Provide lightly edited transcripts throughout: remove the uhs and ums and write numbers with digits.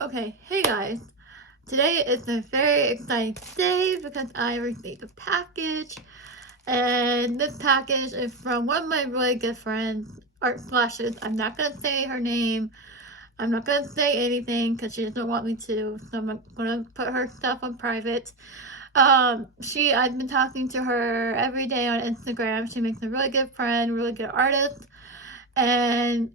Okay, hey guys. Today is a very exciting day because I received a package, and this package is from one of my really good friends, Art Splashes. I'm not gonna say her name. I'm not gonna say anything because she doesn't want me to, so I'm gonna put her stuff on private. I've been talking to her every day on Instagram. She makes a really good friend, really good artist, and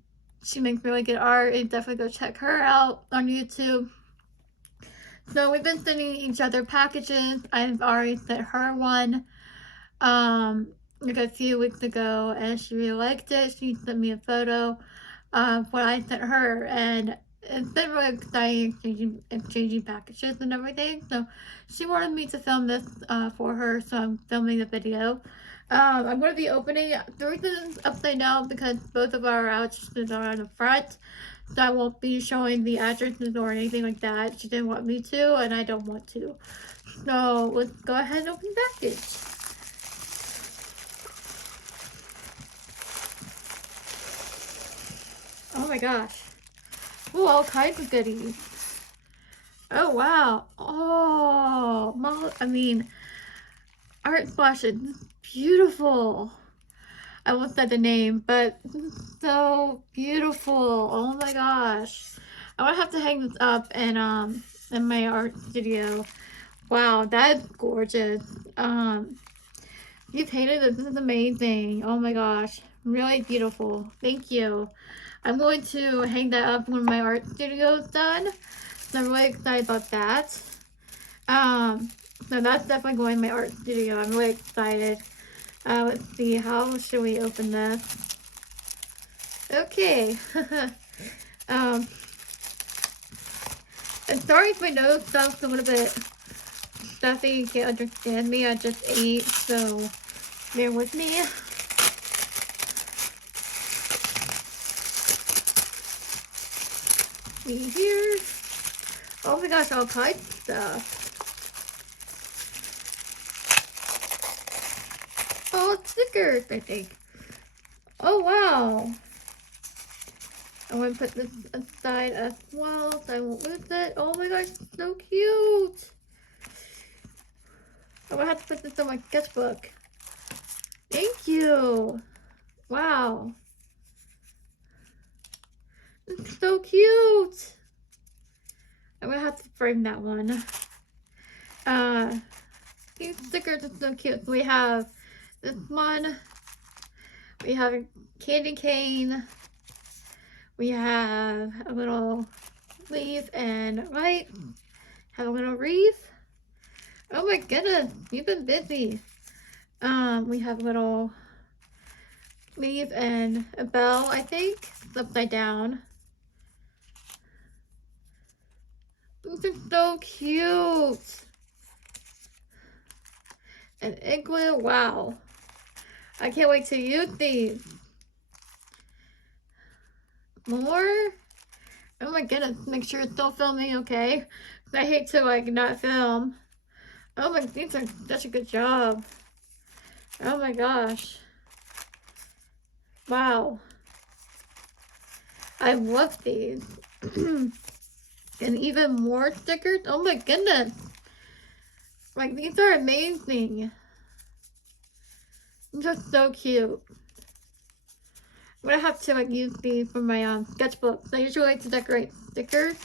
she makes really good art. And definitely go check her out on YouTube. So we've been sending each other packages. I've already sent her one like a few weeks ago, and she really liked it. She sent me a photo of what I sent her, and it's been really exciting exchanging packages and everything. So she wanted me to film this for her, so I'm filming the video. I'm going to be opening the reason it's upside down because both of our addresses are on the front. So I won't be showing the addresses or anything like that. She didn't want me to, and I don't want to. So let's go ahead and open the package. Oh my gosh. Ooh, all kinds of goodies. Oh wow. Art Splashes. This is beautiful. I won't say the name, but this is so beautiful. Oh my gosh. I'm gonna have to hang this up in my art studio. Wow, that's gorgeous. You painted this. This is amazing. Oh my gosh. Really beautiful. Thank you. I'm going to hang that up when my art studio is done. So I'm really excited about that. So that's definitely going in my art studio. I'm really excited. Let's see, how should we open this? Okay. I'm sorry if my nose sounds a little bit stuffy. You can't understand me. I just ate, so bear with me. See here. Oh my gosh, all kinds of stuff. Oh, stickers, I think. Oh, wow. I'm going to put this aside as well so I won't lose it. Oh my gosh, so cute. I'm going to have to put this on my sketchbook. Thank you. Wow. It's so cute. I'm going to have to frame that one. These stickers are so cute. So we have this one. We have a candy cane. We have a little leaf and right. Have a little wreath. Oh my goodness, you've been busy. We have a little leaf and a bell, I think. It's upside down. This is so cute. An igloo, wow. I can't wait to use these. More? Oh my goodness, make sure it's still filming, okay? I hate to like not film. Oh my, these are such a good job. Oh my gosh. Wow. I love these. And even more stickers. Oh my goodness. Like, these are amazing. These are so cute. I'm gonna have to like use these for my sketchbooks. I usually like to decorate stickers.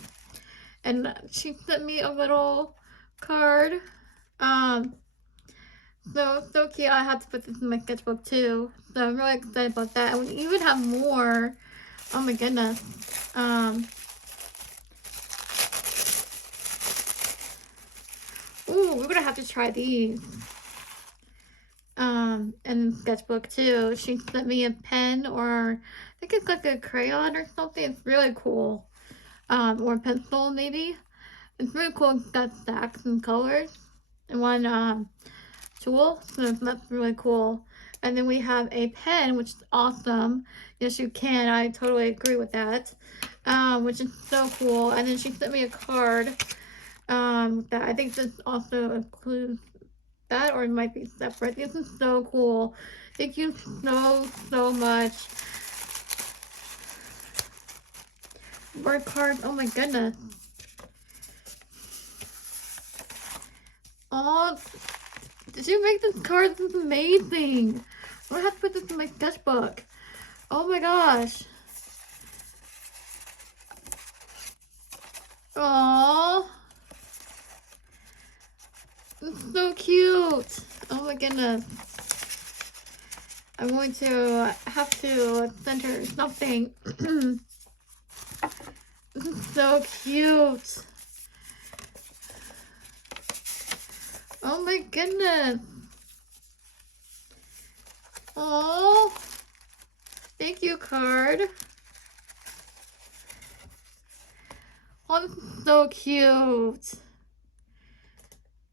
And she sent me a little card. So cute. I have to put this in my sketchbook too. So I'm really excited about that. And we even have more. Oh my goodness. Ooh, we're gonna have to try these. And sketchbook too. She sent me a pen, or I think it's like a crayon or something. It's really cool. Or a pencil maybe. It's really cool. It's got stacks and colors in one tool, so that's really cool. And then we have a pen, which is awesome. Yes, you can. I totally agree with that. Which is so cool. And then she sent me a card. That I think this also includes that, or it might be separate. This is so cool. Thank you so much. More cards. Oh my goodness. Oh, did you make this card? This is amazing. I'm gonna have to put this in my sketchbook. Oh my gosh. Oh, it's so cute. Oh my goodness. I'm going to have to send her something. This is so cute. Oh my goodness. Oh, thank you, card. Oh, this is so cute.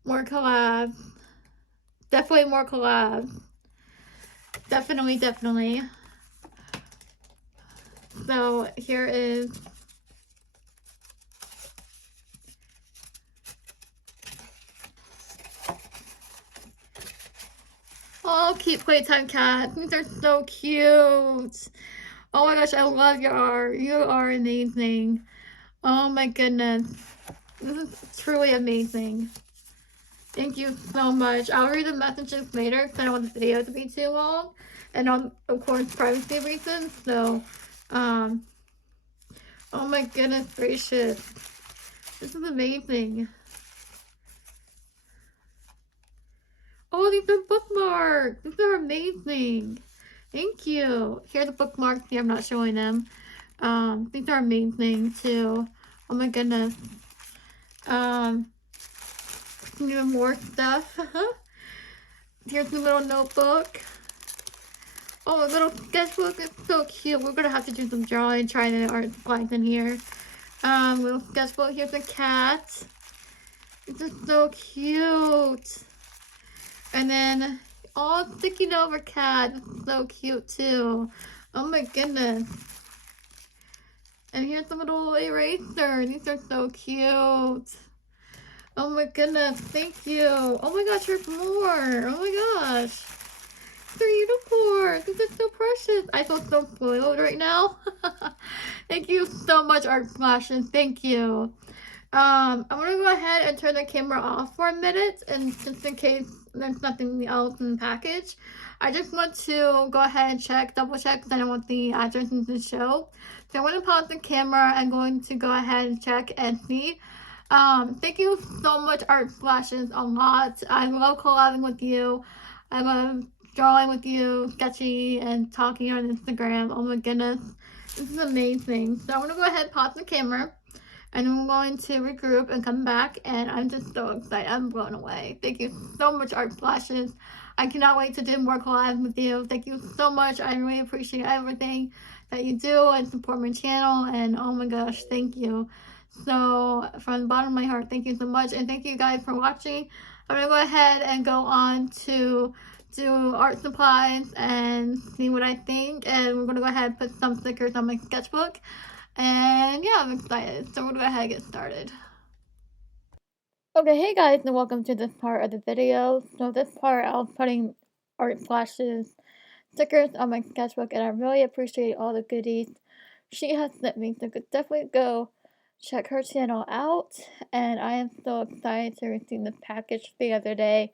More collabs. Definitely more collabs. Definitely, definitely. So here is oh, keep playtime cat. These are so cute. Oh my gosh, I love your art. You are amazing. Oh my goodness. This is truly amazing. Thank you so much. I'll read the messages later because I don't want the video to be too long. And of course, privacy reasons. So, oh my goodness gracious. This is amazing. Oh, these are bookmarks. These are amazing. Thank you. Here are the bookmarks. Here, I'm not showing them. These are amazing too. Oh my goodness. Even more stuff. Here's the little notebook. Oh, a little sketchbook. It's so cute. We're gonna have to do some drawing, trying the art supplies in here. Little sketchbook. Here's a cat. It's just so cute. And then, oh, sticky over cat. It's so cute too. Oh my goodness. And here's the little eraser. These are so cute. Oh my goodness, thank you. Oh my gosh, there's more. Oh my gosh. They're unicorns. This is so precious. I feel so spoiled right now. Thank you so much, Art Flashes. Thank you. I'm gonna go ahead and turn the camera off for a minute, and just in case there's nothing else in the package, I just want to go ahead and double check, because I don't want the addresses to show. So I'm going to pause the camera and going to go ahead and check and see. Thank you so much, Art Flashes, a lot. I love collabing with you. I love drawing with you, sketching, and talking on Instagram. Oh my goodness. This is amazing. So I'm going to go ahead and pause the camera. And I'm going to regroup and come back, and I'm just so excited. I'm blown away. Thank you so much, Art Flashes. I cannot wait to do more collabs with you. Thank you so much. I really appreciate everything that you do and support my channel. And oh my gosh, thank you. So from the bottom of my heart, thank you so much. And thank you guys for watching. I'm going to go ahead and go on to do art supplies and see what I think. And we're going to go ahead and put some stickers on my sketchbook. And yeah, I'm excited. So we're gonna go ahead and get started. Okay, hey guys, and welcome to this part of the video. So this part, I was putting art flashes, stickers on my sketchbook, and I really appreciate all the goodies she has sent me. So definitely go check her channel out. And I am so excited to receive this package the other day.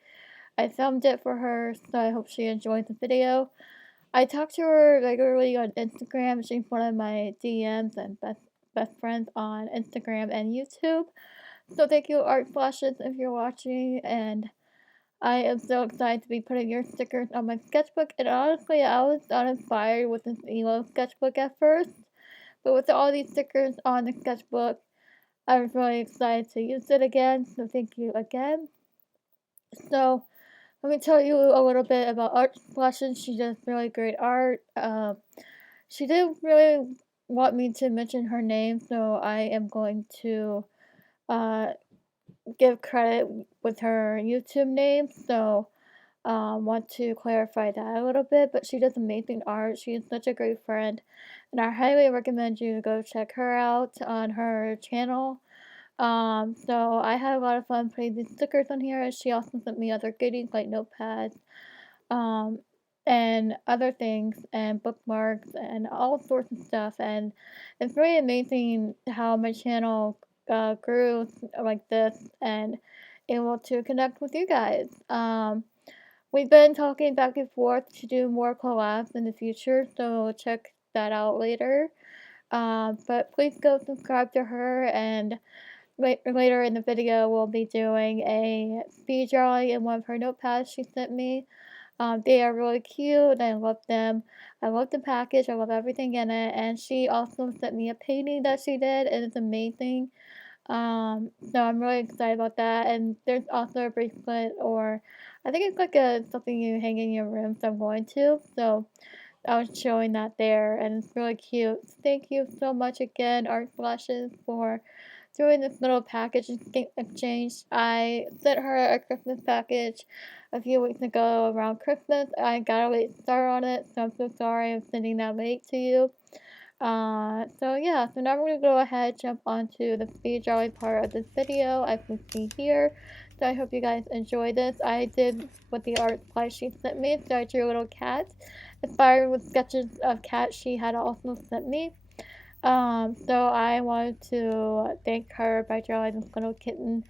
I filmed it for her, so I hope she enjoyed the video. I talk to her regularly on Instagram. She's one of my DMs and best friends on Instagram and YouTube. So thank you, Art Flashes, if you're watching. And I am so excited to be putting your stickers on my sketchbook. And honestly, I was not inspired with this emo sketchbook at first. But with all these stickers on the sketchbook, I was really excited to use it again. So thank you again. So let me tell you a little bit about Art Flashes. She does really great art. She didn't really want me to mention her name, so I am going to give credit with her YouTube name. So want to clarify that a little bit. But she does amazing art. She is such a great friend, and I highly recommend you to go check her out on her channel. So I had a lot of fun putting these stickers on here. She also sent me other goodies like notepads, and other things, and bookmarks, and all sorts of stuff. And it's really amazing how my channel grew like this. And able to connect with you guys. We've been talking back and forth to do more collabs in the future, so check that out later. But please go subscribe to her, and later in the video, we'll be doing a speed drawing in one of her notepads she sent me. They are really cute, and I love them. I love the package, I love everything in it, and she also sent me a painting that she did, and it's amazing. So I'm really excited about that, and there's also a bracelet, or I think it's like a something you hang in your room, so I'm going to. So I was showing that there, and it's really cute. Thank you so much again, Art Flashes, for doing this little package exchange. I sent her a Christmas package a few weeks ago around Christmas. I got a late start on it, so I'm so sorry I'm sending that late to you. So yeah, so now we're going to go ahead jump onto the speed drawing part of this video, as we see here. So I hope you guys enjoy this. I did what the art supply she sent me, so I drew a little cat, inspired with sketches of cats she had also sent me. So I wanted to thank her by drawing this little kitten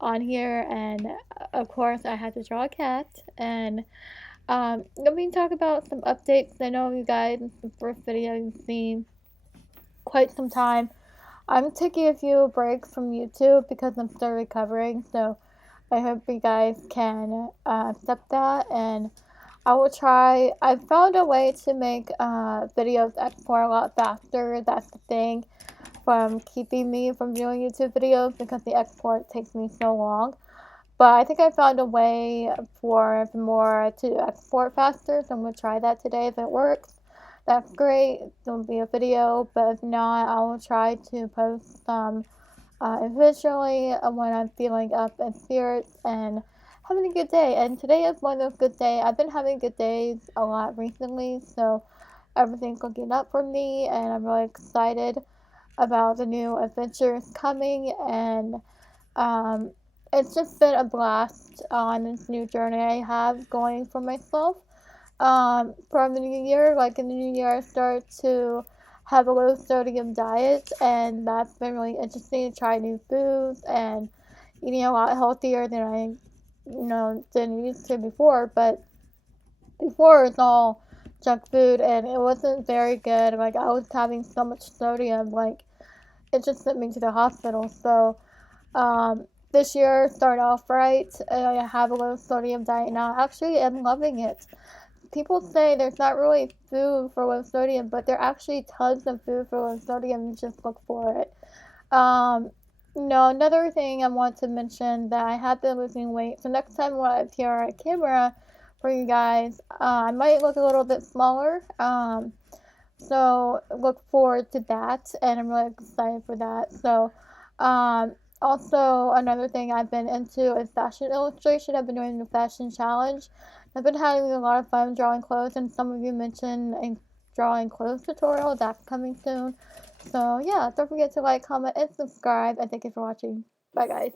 on here, and of course I had to draw a cat, and let me talk about some updates. I know you guys, this is the first video you've seen quite some time. I'm taking a few breaks from YouTube because I'm still recovering, so I hope you guys can accept that, and I will try. I found a way to make videos export a lot faster. That's the thing from keeping me from doing YouTube videos, because the export takes me so long. But I think I found a way for more to export faster, so I'm going to try that today. If it works, that's great. There'll be a video, but if not, I will try to post some eventually when I'm feeling up in spirits and having a good day. And today is one of those good days. I've been having good days a lot recently, so everything's looking up for me, and I'm really excited about the new adventures coming, and um, it's just been a blast on this new journey I have going for myself. From the new year, like in the new year, I started to have a low sodium diet, and that's been really interesting to try new foods and eating a lot healthier than I, than used to before. But before, it's all junk food, and it wasn't very good. Like, I was having so much sodium, like it just sent me to the hospital. So this year started off right. I have a low sodium diet now. Actually, I'm loving it. People say there's not really food for low sodium, but there are actually tons of food for low sodium. You just look for it. Um, Another thing I want to mention, that I have been losing weight. So next time when I appear on camera for you guys, I might look a little bit smaller. So look forward to that, and I'm really excited for that. So, also another thing I've been into is fashion illustration. I've been doing the fashion challenge. I've been having a lot of fun drawing clothes, and some of you mentioned a drawing clothes tutorial that's coming soon. So yeah, don't forget to like, comment, and subscribe, and thank you for watching. Bye guys.